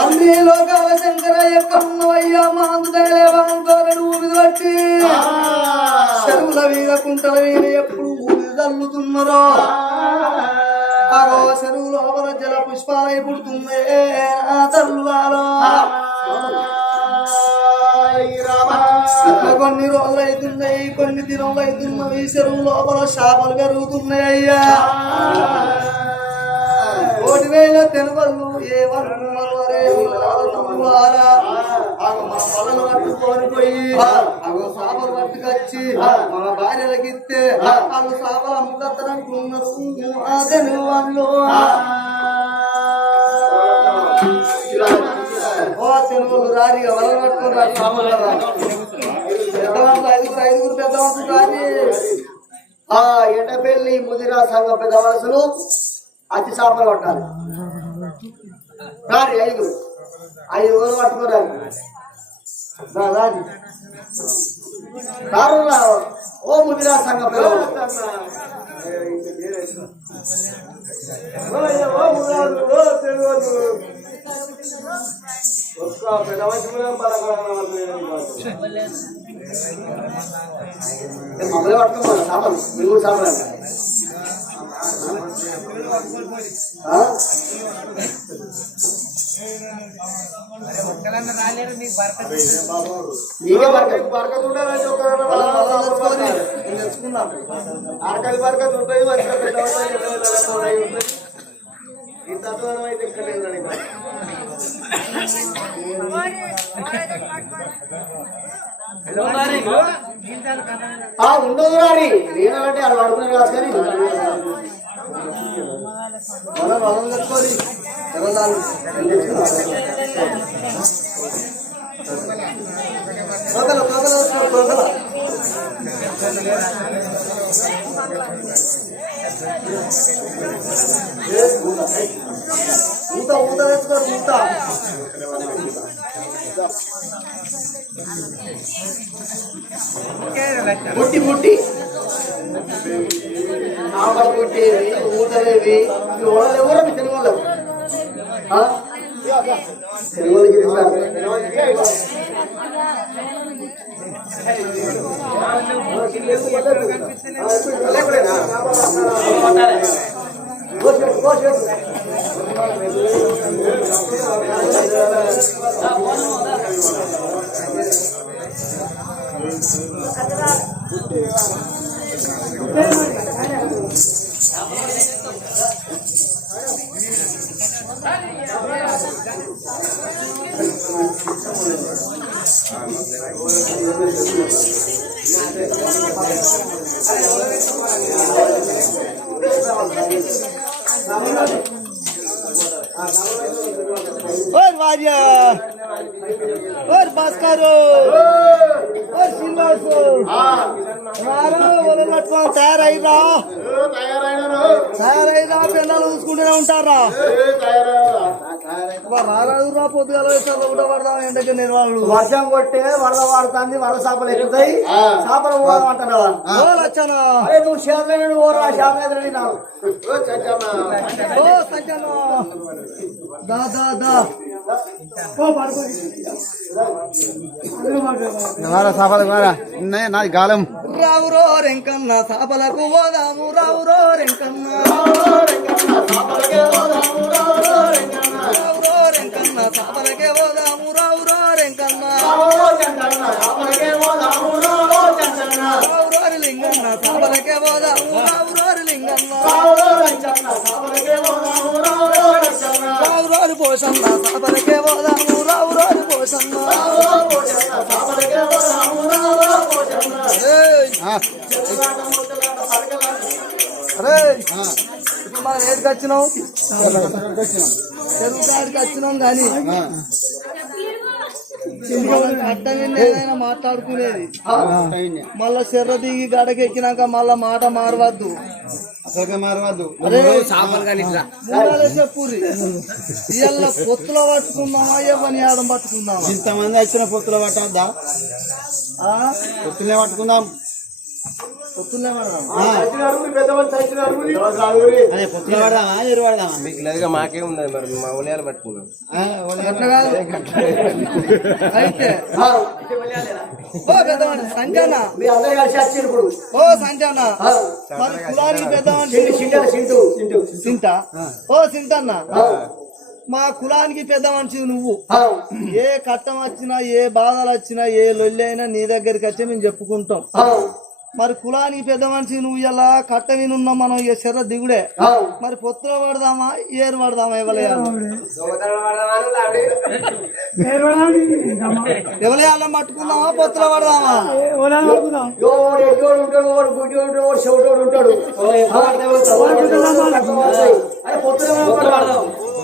అన్ని లోకాల శంకర యొక్క ఉన్నవయ్యా మాందుదయలేవాంతోలను ఊపిరి పట్టి చెరువుల వీర కుంటల వీర ఎప్పుడు ఊపిరి తల్లుతున్నారో అగో చెరువు లోపల జల పుష్పాలై పుడుతుంది ఆ. తల్లులారో కొన్ని రోజులు అవుతున్నాయి కొన్ని దినములు అవుతున్నాయి చెరువు లోపల చేపలు పెరుగుతున్నాయి అయ్యా కోటి వేల తెనుగలు ఏ వర్ణములు మన పొలను పట్టుకొని పోయి అగో సాపలు పట్టుకొచ్చి మన భార్యలకి ఇస్తే వాళ్ళు సాపలు అమ్ముకత్తరనుకున్నారు ఆ తెనుగు వాళ్ళు ఓ తెనుగులు రారి వలలు పట్టుకొని రా ఐదుగురు ఐదుగురు పెద్దవాళ్ళు రాని ఆ ఎండపల్లి ముదిరా సంఘ పెద్ద వలసలు అతి చేపలు పట్టాలి. ఐదు. ఐదుగురు ఐదుగురు పట్టుకోరాలి రా, ముదిరా సంఘ రా. ఓ ముదిరా సంఘ పెద్ద వలసలు. మమ్మల్ని పట్టుకోమన్నా సాపలు మీరు మీకే బరకత్ అరకలి ఉంటుంది మంచిగా ఇంత దూరం అయితే ఇక్కడ ఉండదు రాని నేనంటే వాళ్ళు పడుకునే కాదు కానీ మనం మనం తెచ్చుకొని ఏ, ఊత, ఏ. ఊత ఊత తెచ్చుకోరు ఊత బుట్టి బుట్టి ఆపల పుట్టేవి ఊతలేవి ఇవి వాళ్ళు ఎవరు మీ తెలుగు వాళ్ళు ఆ? తెలుగు వాళ్ళకి పడదాం ఎండకి నిర్వాహులు వర్షం కొట్టే వరద వాడుతుంది వరద చేపలు ఎక్కుతాయి. చేపలు ఓ అరే నువ్వు నాకు దా దా దా. నాది గాలం. రావురో రెంకన్న సాపలకు పోదాము రెంకన్న. సాపలకే పోదాము రావురో రెంకన్న రావురోరి లింగన్న సాపలకే పోదాము రావురోరి లింగన్న రావురోరి పోషన్న సాపలకే పోదాము రావురోరి పోషన్న అరే ఇప్పుడు మనం ఏది వచ్చినాం చెరువు కాడికి వచ్చినాం కానీ ఏదైనా మాట్లాడుకునేది. మళ్ళా చెర్ర దిగి గడకి ఎక్కినాక మళ్ళా మాట మారవద్దు. మారవద్దు. చెప్పుర్రి. ఇవాళ పొత్తులో పట్టుకుందామా ఏ పని ఆడం పట్టుకుందామా? ఇంతమంది వచ్చిన పొత్తులు పట్టద్దా? ఆ? పొత్తులే పట్టుకుందాం. మీకు లేదుగా మాకే ఉంది మరి? మా ఉలయాలు పట్టుకున్నాం ఓ సంజాన. ఓ మరి కులానికి సింట ఓ సింటన్న. మా కులానికి పెద్ద మనిషి నువ్వు. ఏ కట్టం వచ్చినా ఏ బాధలు వచ్చినా ఏ లొల్లి అయినా నీ దగ్గరికి వచ్చి మేము చెప్పుకుంటాం. మరి కులానికి పెద్ద మనిషి నువ్వు ఇలా కట్ట వినున్నాం మనం ఇక శర్ర దిగుడే మరి పొత్తులో పడదామా ఏరు పడదామా ఎవలేయాలి పట్టుకుందామా పొత్తులో పడదామా అంటే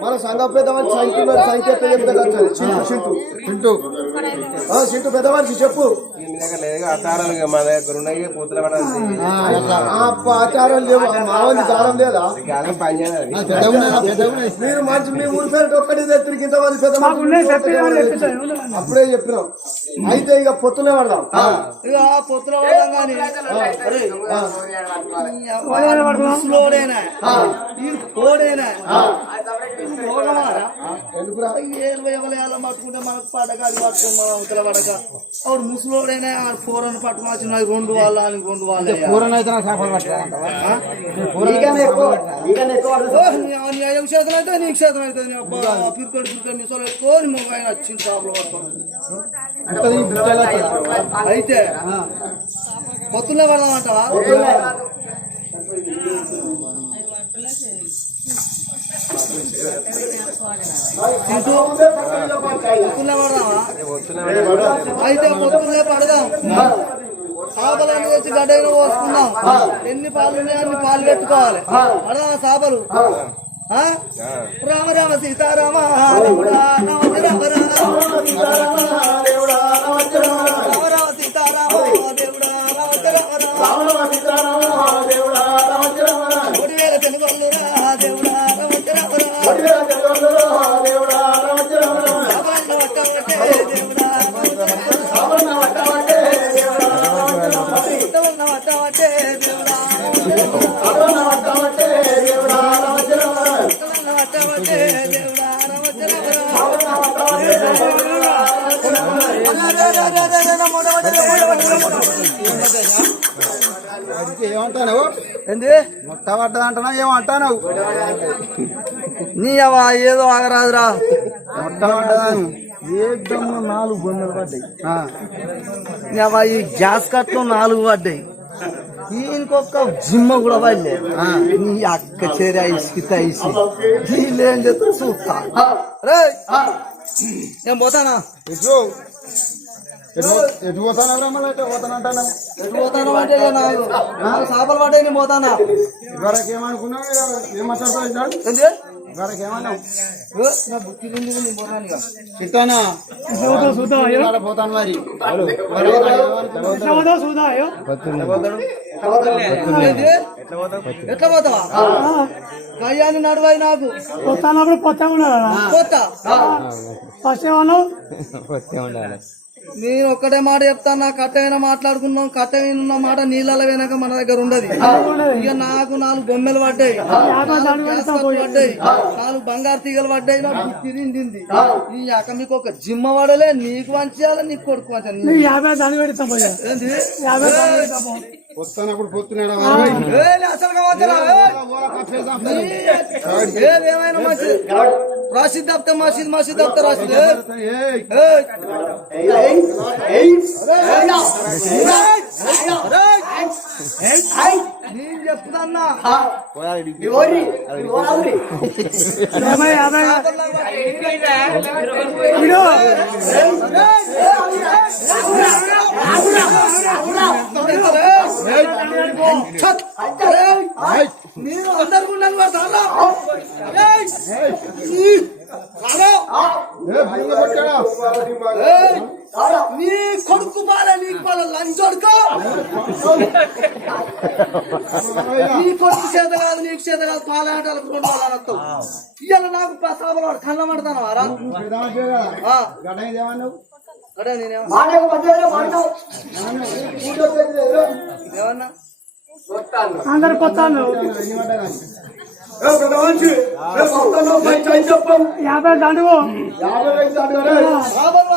మన సంఘ పెద్ద మనిషి సంఖ్య సంఖ్య చింటూ చింటూ. చింటూ. ఆ, చింటూ పెద్ద మనిషి చెప్పు మీ దగ్గర లేదుగా ఆచారాలు మా దగ్గర ఉన్నాయి పూతలు పడాలి ఆచారం లేవు మావని దారం లేదా మీరు మంచి మీ ఊరి పేరు ఒక్కటి తిరిగి ఇంతమంది పెద్ద అప్పుడే చెప్పినాం. అయితే ఇక పొత్తులే పడదాం. ఇక పొత్తులో పడదాం కానీ ముసలోడేనా? వీడు కోడేనా? రోగమారా ఏళ్ళు ఎవరు పట్టుకుంటే మనకు పట్టుకుని మన అవతల పడక. ఆవిడ ముసలోడైనా? ఆడు ఫోరన్ పట్టుకోవచ్చు నాకు రెండు వాళ్ళ అని రెండు వాళ్ళ క్షేత్రం అయితే నీ క్షేత్రం అవుతుంది పిరుకడు పిరుకడు మిసలు ఎత్తుకొని మొగ్గు వచ్చింది షాపులో పట్టుకోండి అయితే పొత్తుల్లో పడదామంటావా పొత్తుల్లో పడదామా? అయితే పొత్తుల్లే పడదాం. చేపలన్నీ వచ్చి గడ్డైన పోసుకుందాం. ఎన్ని పాలు ఉన్నాయో అన్ని పాలు పెట్టుకోవాలి. పడదామా చేపలు రామ రామ సీతారామ రాముడా, రామ రామ రామ సీతారామ దేవుడా, రామ రామ రామ సీతారామ దేవుడా, రామ రామ రామ కోటి వేల పెనుగొల్లు రా దేవుడా, రామ రామ రామ రామన్న వట్టవట్టే దేవుడా, రామన్న వట్టవట్టే దేవుడా, రామన్న వట్టవట్టే దేవుడా, రామన్న వట్టవట్టే దేవుడా, ఏమంటావు ఏంది? మొట్ట అంటున్నావు? ఏమంటావు నీ అవ్వ ఏదో ఆగరాదురా. మొట్ట పడ్డదాను ఏదో నాలుగు బొమ్మలు పడ్డాయి. నీ అవ్వ ఈ గ్యాస్ కట్లు నాలుగు పడ్డాయి. దీనికొక్క జిమ్మ కూడా పడలే. నీ అక్క చేరి ఐసుకి తైసి వీళ్ళు చేస్తా. చూస్తా రే నేను పోతానా? ఎటు? పోతానా రమ్మలు ఎటు పోతానంటాను? ఎటు పోతాను అంటే ఇక నాకు. నాకు చేపలు పడ్డాయి నేను పోతానా? ఇవరకు ఏమనుకున్నావు? ఏం పోతాను మరి? ఎట్లా పోతావా? కయ్యాన్ని నడవాయి నాకు. వస్తానప్పుడు కొత్తగా ఉండాలి పోతా. ఫస్ట్ ఏమన్నావు? నేను ఒక్కటే మాట చెప్తాను నా కట్ట అయినా మాట్లాడుకున్నాం కట్ట అయిన మాట నీళ్ళ వెనక మన దగ్గర ఉండదు. ఇక నాకు నాలుగు బొమ్మలు పడ్డాయి. పడ్డాయి. నాలుగు బంగారు తీగలు పడ్డాయి. నాకు తిరిగింది ఈ అక్క మీకు ఒక జిమ్మ పడలే నీకు వంచాలి నీకు కొడుకు వంచాలి వస్తానప్పుడు పోతున్నాడా రాసిద్ దప్తే మసీద్ మసీద్ దప్తే రాసిద్. నేను చెప్తున్నా యాభై యాభై ఇడు నేను అందరు ఉన్నాను వాడు చాలా. ఏయ్! ఈ! రాను. ఏయ్! నీ కొడుకు బాల నీకు బాల లంచోడుకో నీ కొడుకు చేత కాదు నీకు చేత కాదు పాలాటాలకు రెండు వాళ్ళు అనొస్తావు సాబలవాడు కళ్ళ పడతాను రా. అడే నేనేమో మాటకు మధ్యలో మాట్లాడు ఏమన్నా? అందరు కొత్త యాభై దండువు సాబలు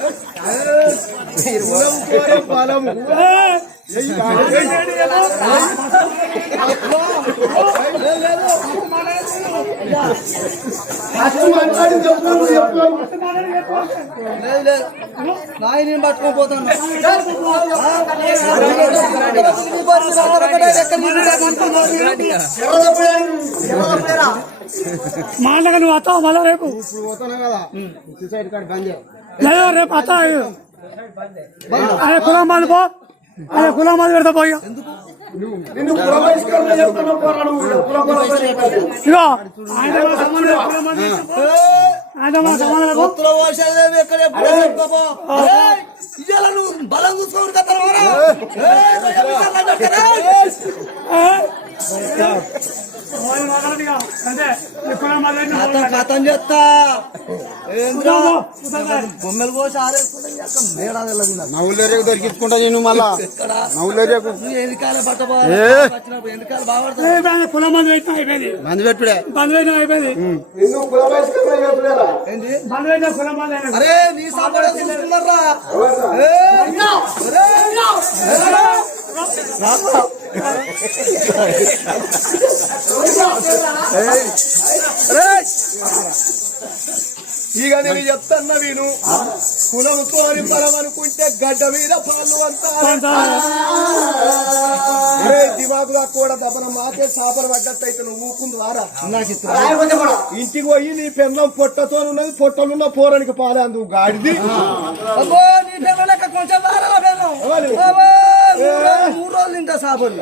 లేదు పొత్తులు పోసేది లేదు నా ఆయన నీ మక్కిరదే కూడా చెప్పరా మట్టి బాగా సేపటి వరకు చేసుకోపోరు నువ్వు లేదు నాయని పట్టుకొని పోతాను మాటగా నువ్వు వస్తావు మళ్ళా రేపు లేదు రేపు వస్తావు అరే కులం మంది పో. అరే కులం మంది పెడతా పోయి. ఇగో ఆయన బలం చూసుకోరు కదా? వాళ్ళు కథం కులం బొమ్మలు పోసి ఆరేసుకుంటా దొరికించుకుంటా నేను మళ్ళా. ఇక్కడ నవ్వులేరేకు నువ్వు ఎన్నికాల బట్ట వచ్చినప్పుడు ఎన్నికాలు బాగా ఏ బాగా కులం మంది పెట్టినా అయిపోయింది. మంది పెట్టుడే. బంద్ పెట్టినా అయిపోయింది. నిన్ను పురమహిష్కరణ చెప్తున్నారా ఏంటి? బంద్ పెట్టిన కులం మంది అయినా. అరే నీ సాంబార్ చూస్తున్నారా ఇక నేను చెప్తున్నా వీను. కులముతో బలం అనుకుంటే గడ్డ మీద పాలు అంతా దిమాగుగా కూడా దెబ్బన మాకే సాపలు పడ్డట్టు అయితే నువ్వు ఊకుంది వారా? ఇంటికి పోయి నీ పెన్నం పొట్టతో ఉన్నది పొట్టలున్న పోరానికి పాలే అందుకు గాడిది. కొంచెం మూడు రోజులు- తింటా సాబులు.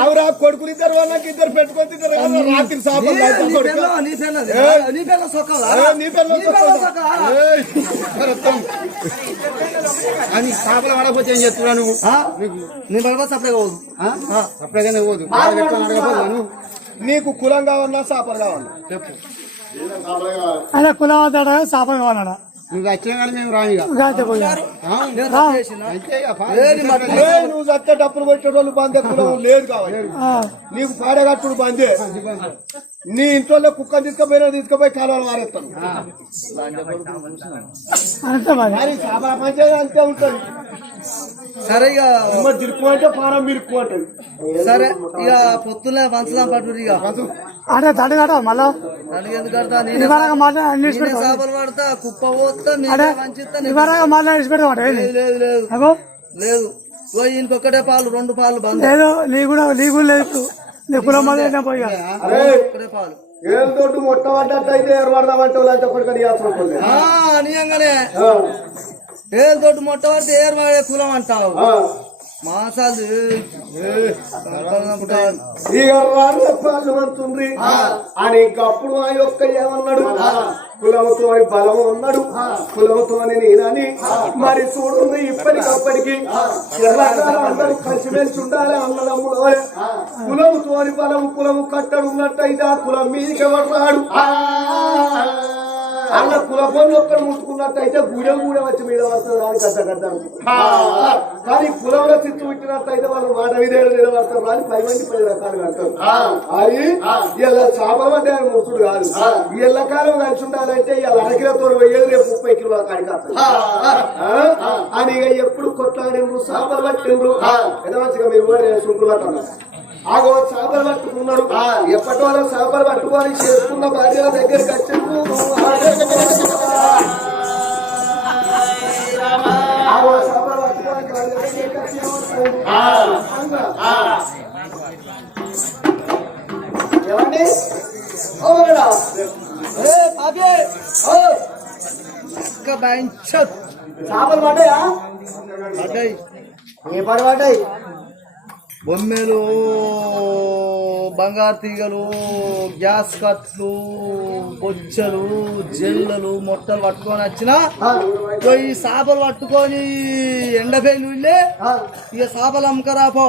ఆవురా కొడుకులు ఇద్దరు వాళ్ళకి ఇద్దరు పెట్టుకొని రాత్రి నీ- సాపలు నీ నీ బెల్లం ఏ. సొక్కలా? నీ సొక్కలా? అని చేస్తున్నా నువ్వు? నీ సప్లై కావద్దు అప్పుడే పోదు. అడగపోదు నువ్వు? నీకు కులం కావన్నా సాపలు కావన్నా చెప్పు. అదే కులం అవుతాడా? సాపం కావాలన్నా నువ్వు వచ్చినా కానీ మేము రానిగా గాయతే పోయి నేను తప్పు చేసినా? అంతే ఇక పా. ఏ, నీ మట్టి ఏయ్, నువ్వు డప్పులు కొట్టేటోళ్ళు బందే కులం లేదు కావాలి. నీకు పాడగట్టుడు బందే. నీ ఇంట్లో కుక్కని తీసుకుపోయినా తీసుకుపోయి కాలువలు మారేస్తాను అంతే మరి. మరి చేపల పంచాయతీ అంతే ఉంటుంది. సరే ఇక దిక్కు అంటే పానం మిరుక్కు అంటది సరే ఇక పొత్తులే పంచుదాం పట్టు ఇక. అంటే దండ కట్ట మళ్ళా? దానికి ఎందుకు కడతా? నేనే ఇవరగా మాట అన్ని నేనే చేపలు పడతా కుప్ప పోతా లేదు లేదు లేదు. ఒక్కటే పాలు రెండు పాలు బంద్. లేదు నీ కూడా నీ కూడా లేదు. ఇప్పుడు నీ కులం మంది అయినా పోయి అరే ఒక్కటే పాలు. ఏం తోటి మొట్టమొదటి అయితే ఏర్పడదామంటే వాళ్ళంటే ఒకటి చేయాల్సి ఆ అనియంగానే ఏళ్ళ తోటి మొట్టమొదటి ఏరు వాడే కులం అంటావు. మాసాలు. ఇక పాలు అంటుండ్రి అని అప్పుడు ఆ యొక్క ఏమన్నాడు? కులముతో బలము ఉన్నాడు కులముతో నేనని. మరి చూడండి ఇప్పటికప్పటికి. అందరూ కలిసిమెలిసి ఉండాలి అన్నదమ్ముడు కులముతో బలము కులము కట్టడు ఉన్నట్టయితే ఆ కులం మీదకి ఎవరు రాడు? అన్న కులపోని ఒక్కడు ముట్టుకున్నట్టయితే గూడెం గూడెం వచ్చి మీద వస్తుంది రాని గడ్డ కానీ కులంలో చిత్తు పెట్టినట్టయితే వాళ్ళు మాట మీద నిలబడతారు రాని పది మంది పది రకాలు కడతారు. అది ఇలా చేపలు అంటే ఆయన ముసుడు కాదు. ఎల్ల కాలం కలిసి ఉండాలంటే ఇలా అరకిలతో పోయేది రేపు ముప్పై కిలోల కాడికి అని ఇక ఎప్పుడు కొట్లాడిండ్రు చేపలు పట్టిండ్రు. ఎంత మంచిగా మీరు కూడా సుంకులట ఆగో చేపలు పట్టుకున్నారు. ఎప్పటి వాళ్ళ చేపలు పట్టుకొని చేసుకున్న భార్యల దగ్గరికి వచ్చిండ్రు ఆగో చేపలు పట్టుకొని భార్య. ఏమండి? ఓ చేపలు పడ్డాయా? పడ్డాయి. ఏ పడి పడ్డాయి? బొమ్మెలు బంగారు తీగలు గ్యాస్ కట్లు బొచ్చలు జల్లలు మొట్టలు పట్టుకొని వచ్చిన పోయి ఈ చేపలు పట్టుకొని ఎండపేలు వెళ్ళే ఇక చేపలు అమ్మకరాపో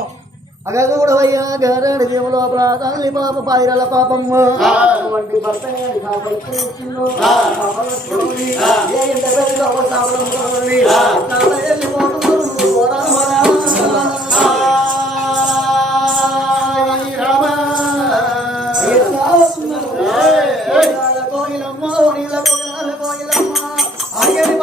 అగదు కూడా అయ్యా పాప పాయిరల కోయిలమ్మ, నీళ్ళ కోయిలాల కోయిలమ్మ. ఆగని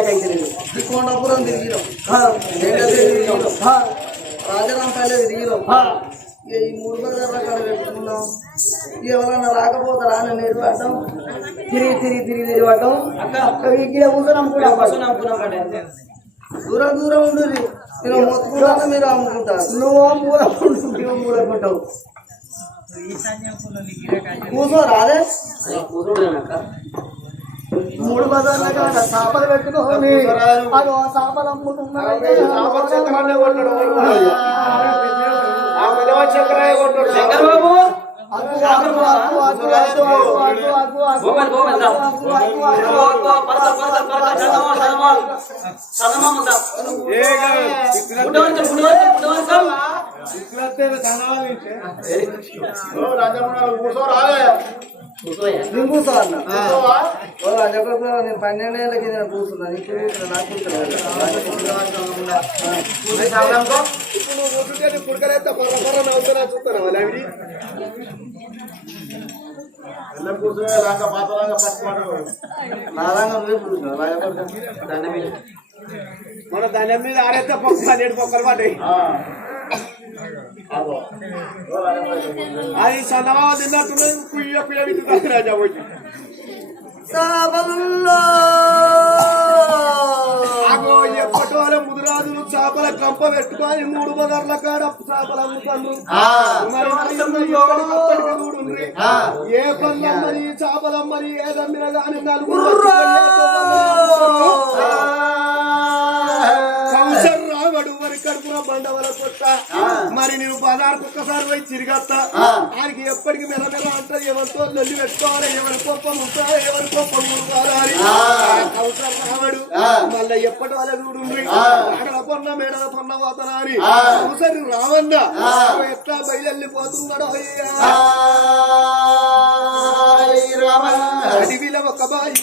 లెక్కిరాకైతే త్రికోణపురం తిరిగినాం. తిరిగినాం. రాజరాంపల్లి తిరిగినాం. ఈ మూడు బజార్ల కాడ పెట్టుకున్నాం. ఎవరన్నా రాకపోతారా అని నేర్పడ్డాం తిరిగి తిరిగి తిరిగి తిరిగి పడ్డాం అక్క ఇక్కడ కూర్చొని అమ్ముకున్నాం దూరం దూరం ఉండు నేను మొత్తుకుంటాను మీరు అమ్ముకుంటారు. నువ్వు మూలకుంటావు కూర్చో రాదే. మూడు బజార్ల కాడ చేపలు రాజా కూర్చో రాలే నేను కూర్చో అన్న ఓ రాజకొడుకు నేను పన్నెండేళ్ళకి నేను కూర్చున్నాను ఇప్పుడు నాకు కూర్చోలేదు. ఇప్పుడు నువ్వు కూర్చుంటే నీ పర్ర పర్ర నవ్వుతున్నా చూస్తాను వాళ్ళు వెళ్ళ కూర్చునే రాక పాత రాక పట్టుకోడు నా రాగా దాని మీద. మన దాని మీద ఆడేస్తే పొక్క నేడు పొక్కలు పడ్డాయి. అది. సన్నమావ కుయ్య కుయ్య విద్యుత్ రాజా పోయి. చేపలుల్లో. ఎప్పటోల ముదురాజులు చేపల కంప పెట్టుకొని మూడు బజార్ల కాడ చేపలు అమ్ముతాను ఏ పల్లమ్మని మరి ఏదమ్మిన దాని నలుగురు కడుపున బండవల కొట్ట మరి నువ్వు బజార్కు ఒక్కసారి పోయి తిరిగత్తా ఆయనకి ఎప్పటికి మెల మెల అంటారు ఎవరితో లొల్లి పెట్టుకోవాలి ఎవరి కోపం ఉంటారా ఎవరి కోపం ఉంటారా అని. సంవత్సరం రావడు. మళ్ళీ ఎప్పటి వాళ్ళ చూడు ఆడల పొన్న మేడల పొన్న పోతారా అని. సంవత్సరం రావన్న. ఎట్లా బయలుపోతున్నాడో అయ్యా. అడవిలో ఒక బాయి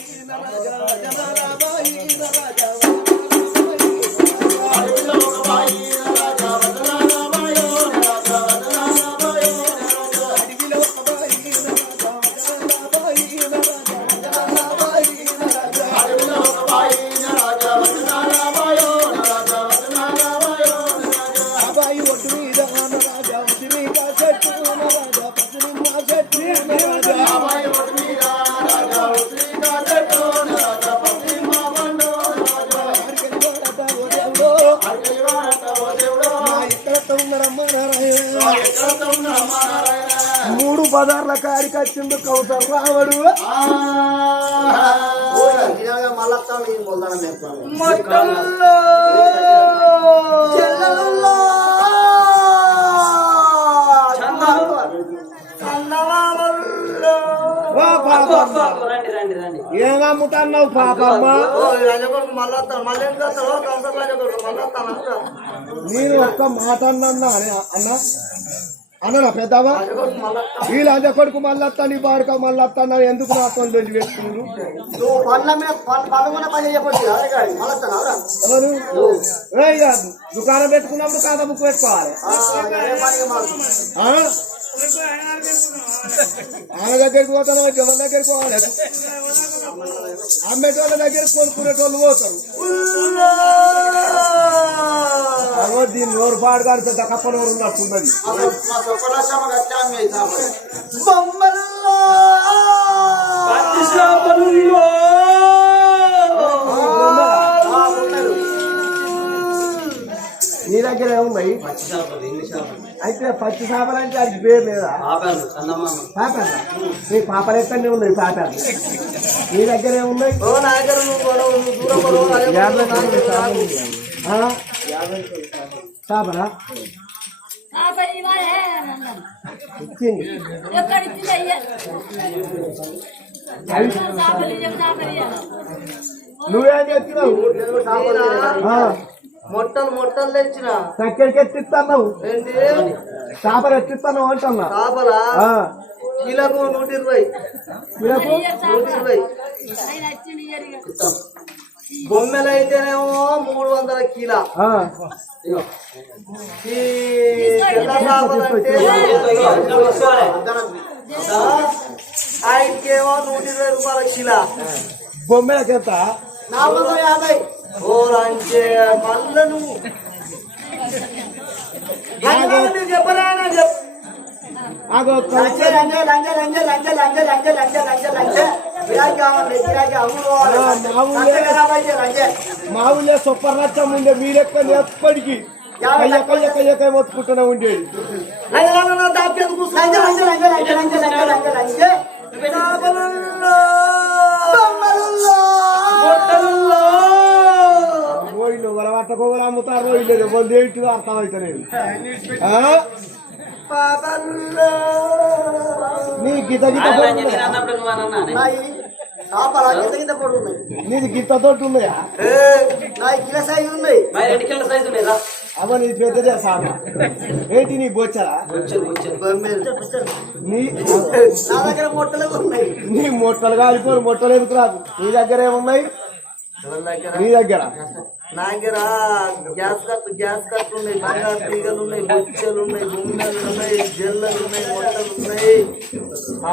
ఏం అమ్ముతాన్నావు పాపమ్మ? నేను ఒక్క మాట అన్నా అన్న? అన్నా పెద్దవా? వీళ్ళు అదే కొడుకు మళ్ళత్తా నీ బాడుక మళ్ళత్తా ఎందుకు రాత్రం దొరికి పెట్టుకున్నారు దుకాణం పెట్టుకున్నప్పుడు కాదా బుక్ పెట్టుకోవాలి. ఆ? ఆయన దగ్గరికి పోతాను జనం దగ్గరికి పోవాలి అమ్మేటోళ్ళ దగ్గర కొనుక్కునేటోళ్ళు పోతారు అగో దీన్ని నోరు పాడు కానీ పెద్ద కప్ప నోరు ఉన్నట్టున్నది బొమ్మల్లో దగ్గర ఉన్నాయి అయితే పచ్చి చేపలు అంటే అది పేరు లేదా పాపేనా మీ పాపలు ఎక్కడనే ఉన్నాయి పాపేన మీ దగ్గరే ఉన్నాయి యాభై చేపలా ఇచ్చింది నువ్వేం చెప్తున్నావు మొట్టలు మొట్టలు తెచ్చిన. చక్కెరకి ఎత్తిస్తున్నావు ఏంటి? చేపలు ఎత్తిస్తున్నావు అంటున్నా? చేపల? ఆ, కిలకు నూట ఇరవై. వీళ్ళకు నూట ఇరవై. బొమ్మెలు అయితేనేమో మూడు వందల కిలో. ఈ తెల్ల ఆయనకేమో నూట ఇరవై రూపాయల కిలో. బొమ్మలకి ఎంత నాలుగు వందల యాభై. ఓ లంచే మళ్ళా నువ్వు చెప్పరా చెప్పు ఆగో లంచే లంచే లంచే లంచే లంచే గిరాకీ కావాలి గిరాకీ అమ్ముకోవాలి ఆ, మా ఊళ్ళో- నచ్చం ఉండే మీరెక్క ఎప్పటికీ మొత్తుకుంటూనే ఉండేది చేపలలో, బొమ్మలలో అమ్ముతారో లేదు ఎవరు ఏంటిదో అర్థం అవుతలేదు? నీ గిత గిత నీది గిత్త తోటి ఉన్నాయా? కిలో సైజు ఉన్నాయి. మరి రెండు కిలో సైజు ఉన్నాయి రా. అమ్మ నీ పెద్దదే సాగు ఏంటి నీ బొచ్చరా. నీ నా దగ్గర మొట్టలు ఉన్నాయి. నీ మొట్టలు కాలిపోరు మొట్టలు ఎందుకు రాదు? నీ దగ్గర ఏమున్నాయి? ఎవరి దగ్గర? నీ దగ్గర గ్యాస్ కట్ గ్యాస్ కట్ ఉన్నాయి. బంగారు తీగలు ఉన్నాయి బొచ్చలు ఉన్నాయి గుండెలు ఉన్నాయి జల్లలు ఉన్నాయి మొట్టలు ఉన్నాయి.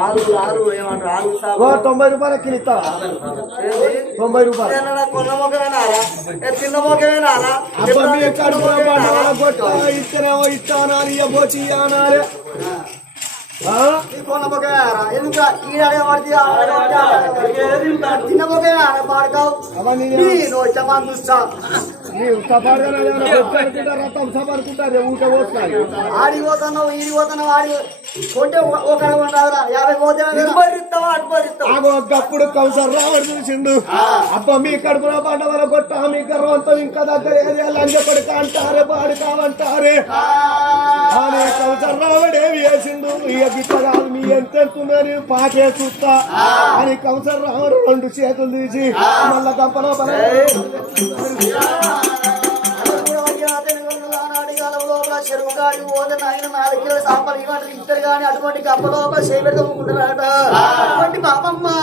ఆలు ఆలు ఏమంటారు? ఆలు సాగు తొంభై రూపాయల కిలో ఇస్తావా తొంభై రూపాయలు. కొన్న మొక్కవేనారా ఏ చిన్న మొక్కవేనారా మీ ఇస్తేనేమో అనాలి ఆ? కొన్న మొక్కవేనారా ఎందుకు ఈడాడే పడితే చిన్న మొక్కవేనారా పాడకావు అవన్నీ నేను ఆడి పోతున్నావు ఈడి పోతున్నావు ఆడి కొంటే ఒక యాభై ఒకప్పుడు కౌసర్ రావడు చూసిండు. అబ్బా మీ కడుపులో బండవల కొట్ట మీ గర్వంతో ఇంకా దగ్గర ఏది లంగ కొడుక అంటారే పాడు కావంటారే. అని కౌసర్ రావడేమి వేసిండు ఇక గిట్ట కాదు మీ ఎంత ఎత్తున్నది? పాకే చూస్తా. అని కౌసర్ రావడు రెండు చేతులు తీసి మళ్ళా గంపలో ఓదన చెరువు కాడి ఓదన ఆయన నాలుగు కిలో సాంబార్ ఇవ్వండి. ఇద్దరు కానీ అటువంటి గప్పలోప చేయబెడతా ఒప్పుకుంటారట అటువంటి మా